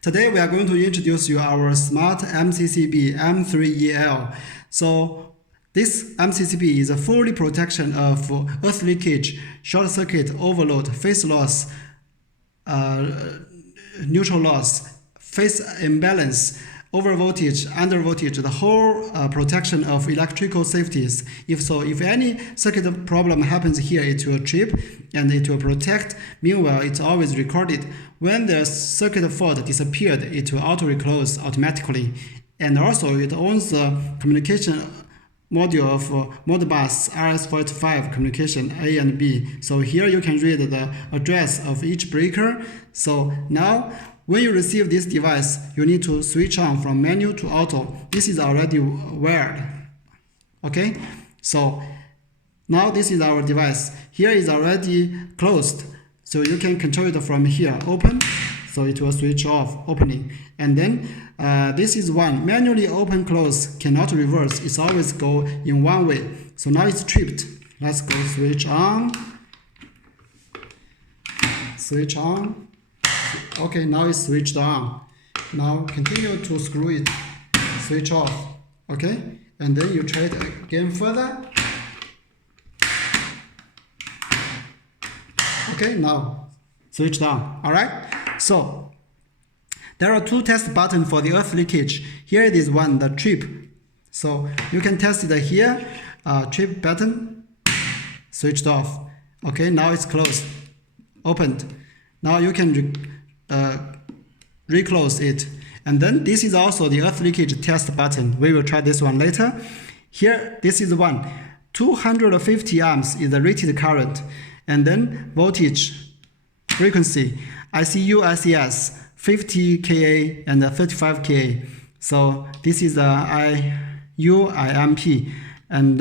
Today we are going to introduce you our smart MCCB M3EL. So this MCCB is a full protection of earth leakage, short circuit, overload, phase loss, neutral loss, phase imbalance, over voltage, under voltage, the whole protection of electrical safeties. If any circuit problem happens here, it will trip and it will protect. Meanwhile, it's always recorded. When the circuit fault disappeared, it will auto-reclose automatically. And also, it owns the communication module of Modbus RS485 communication A and B. So here you can read the address of each breaker. So now, when you receive this device, you need to switch on from manual to auto. This is already wired. Okay, so now this is our device. Here is already closed, so you can control it from here. Open, so it will switch off, opening. And then this is one. Manually open, close, cannot reverse. It's always go in one way. So now it's tripped. Let's go switch on. Switch on. Okay, now it's switched on. Now continue to screw it, switch off. Okay, and then you try it again further. Okay, now switched on. All right. So there are two test buttons for the earth leakage. Here it is one, the trip. So you can test it here. Trip button, switched off. Okay, now it's closed, opened. Now you can reclose it. And then this is also the earth leakage test button. We will try this one later. Here, this is one. 250 amps is the rated current. And then voltage, frequency, ICU, ICS, 50 kA and 35 kA. So this is the IUIMP. And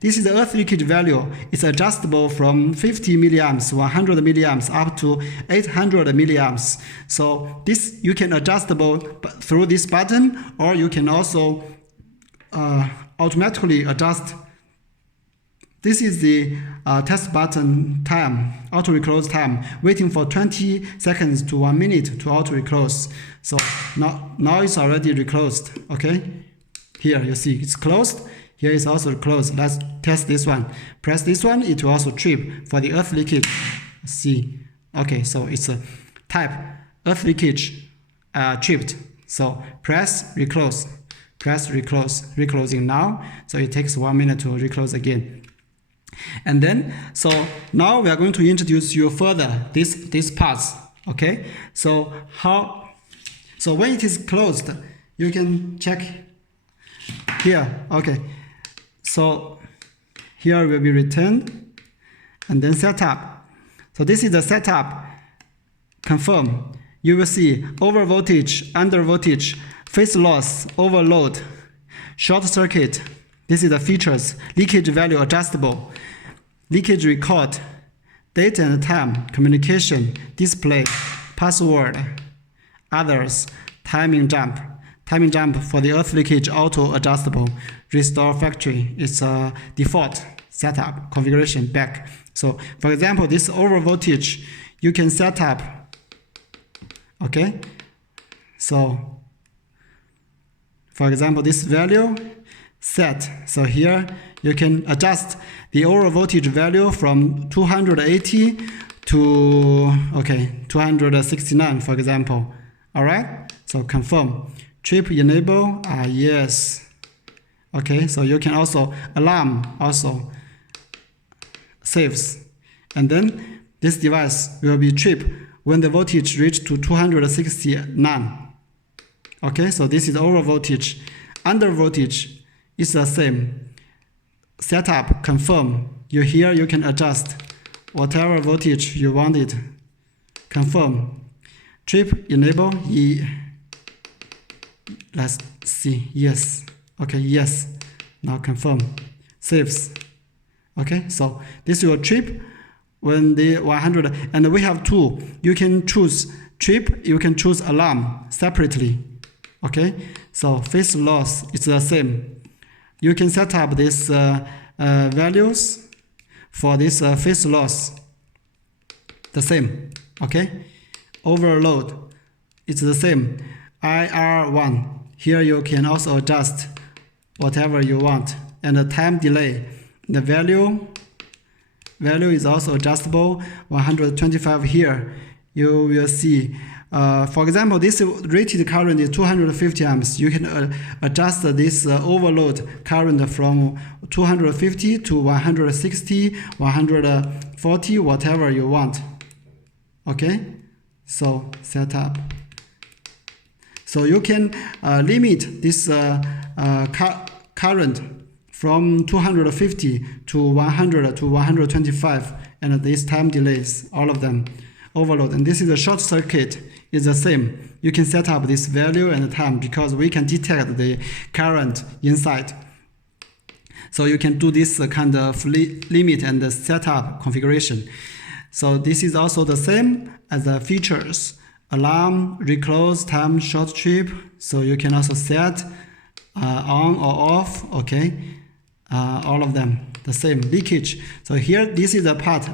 this is the earth leakage value. It's adjustable from 50 milliamps, 100 milliamps up to 800 milliamps. So this you can adjustable through this button, or you can also automatically adjust. This is the test button time, auto reclose time, waiting for 20 seconds to 1 minute to auto reclose. So now it's already reclosed. Okay, here you see it's closed. Here is also closed. Let's test this one. Press this one, it will also trip for the earth leakage. See, okay, so it's a type earth leakage tripped. So press, reclose, press, reclose, reclosing now. So it takes 1 minute to reclose again. And then, so now we are going to introduce you further these parts. Okay, so when it is closed, you can check here. Okay. So here will be returned and then setup. So this is the setup. Confirm. You will see over voltage, under voltage, phase loss, overload, short circuit. This is the features. Leakage value adjustable, leakage record, date and time, communication, display, password, others, timing jump. Timing jump for the earth leakage auto adjustable. Restore factory. It's a default setup configuration back. So for example, this over voltage you can set up. Okay. So for example, this value set. So here you can adjust the over voltage value from 280 to 269, for example. All right. So confirm. Trip enable, yes. Okay, so you can also alarm also saves. And then this device will be trip when the voltage reach to 269. Okay, so this is over voltage. Under voltage is the same. Setup, confirm. You can adjust whatever voltage you want it. Confirm. Trip enable, let's see, yes. Okay, yes. Now confirm. Saves. Okay, so this will trip when the 100, and we have two. You can choose trip, you can choose alarm separately. Okay, so phase loss is the same. You can set up these values for this phase loss. The same. Okay, overload. it's the same. IR1. Here you can also adjust whatever you want. And the time delay, the value is also adjustable. 125 here. You will see. For example, this rated current is 250 amps. You can adjust this overload current from 250 to 160, 140, whatever you want. Okay, so set up. So you can limit this current from 250 to 100 to 125, and this time delays, all of them, overload. And this is a short circuit, is the same. You can set up this value and time because we can detect the current inside. So you can do this kind of limit and setup configuration. So this is also the same as the features. Alarm, reclose, time, short trip. So you can also set on or off, okay? All of them, the same. Leakage. So here, this is the part.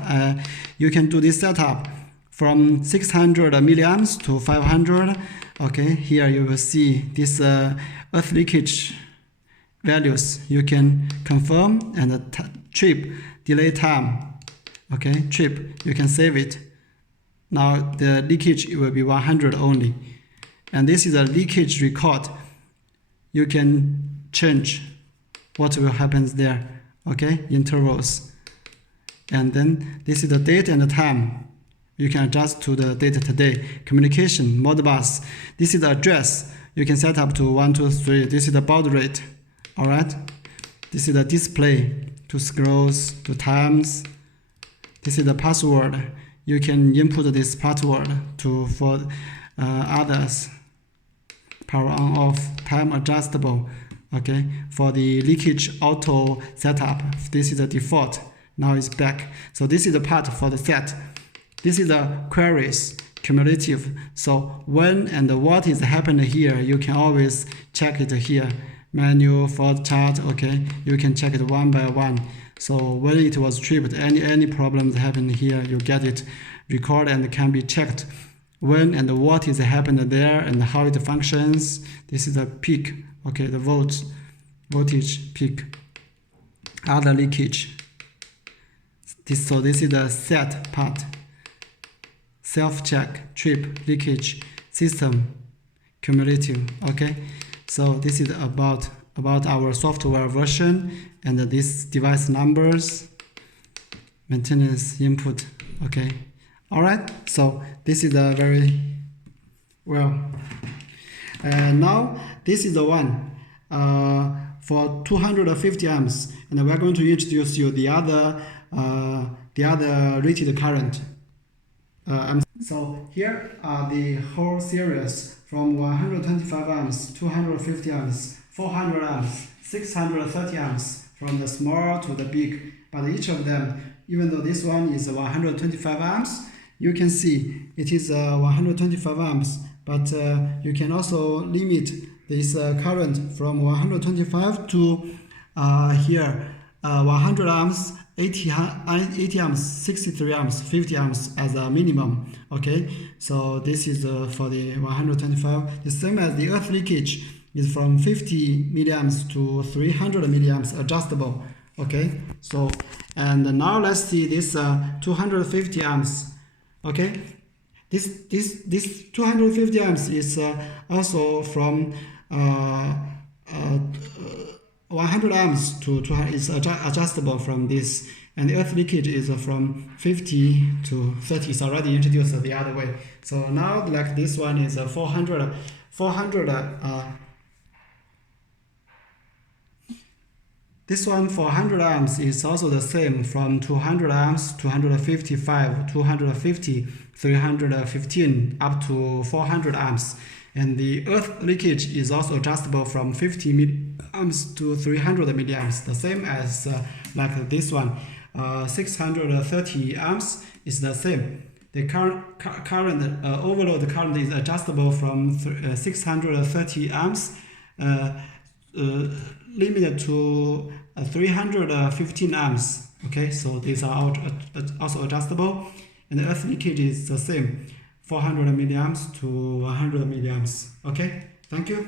You can do this setup from 600 milliamps to 500. Okay, here you will see this earth leakage values. You can confirm and the trip, delay time. Okay, trip, you can save it. Now the leakage will be 100 only. And this is a leakage record. You can change what will happen there. Okay, intervals. And then this is the date and the time. You can adjust to the date today. Communication, Modbus. This is the address. You can set up to 123. This is the baud rate. Alright. This is the display to scrolls, to times. This is the password. You can input this password for others. Power on off, time adjustable. Okay, for the leakage auto setup, this is the default. Now it's back. So this is the part for the set. This is the queries, cumulative. So when and what is happening here, you can always check it here. Manual, fault chart, okay. You can check it one by one. So when it was tripped, any problems happen here, you get it recorded and can be checked. When and what is happening there and how it functions. This is the peak, okay, the voltage peak. Other leakage. So this is the set part. Self-check, trip, leakage, system, cumulative, okay. So this is about our software version and this device numbers, maintenance input, okay. All right, so this is a very well. Now this is the one for 250 amps, and we're going to introduce you the other rated current. So here are the whole series from 125 amps, 250 amps, 400 amps, 630 amps, from the small to the big. But each of them, even though this one is 125 amps, you can see it is 125 amps, but you can also limit this current from 125 to here 100 amps, 80 amps, 63 amps, 50 amps as a minimum. Okay, so this is for the 125. The same as the earth leakage is from 50 milliamps to 300 milliamps adjustable. Okay, so and now let's see this 250 amps. Okay, this 250 amps is also from 100 amps to 200 is adjustable from this, and the earth leakage is from 50 to 30. It's already introduced the other way. So now, like this one is 400. This one for 100 amps is also the same from 200 amps, 255, 250, 315 up to 400 amps. And the earth leakage is also adjustable from 50 milliamps to 300 milliamps, the same as like this one. 630 amps is the same. The current overload current is adjustable from 630 amps, limited to 315 amps. Okay, so these are also adjustable. And the earth leakage is the same. 400 milliamps to 100 milliamps. Okay, thank you.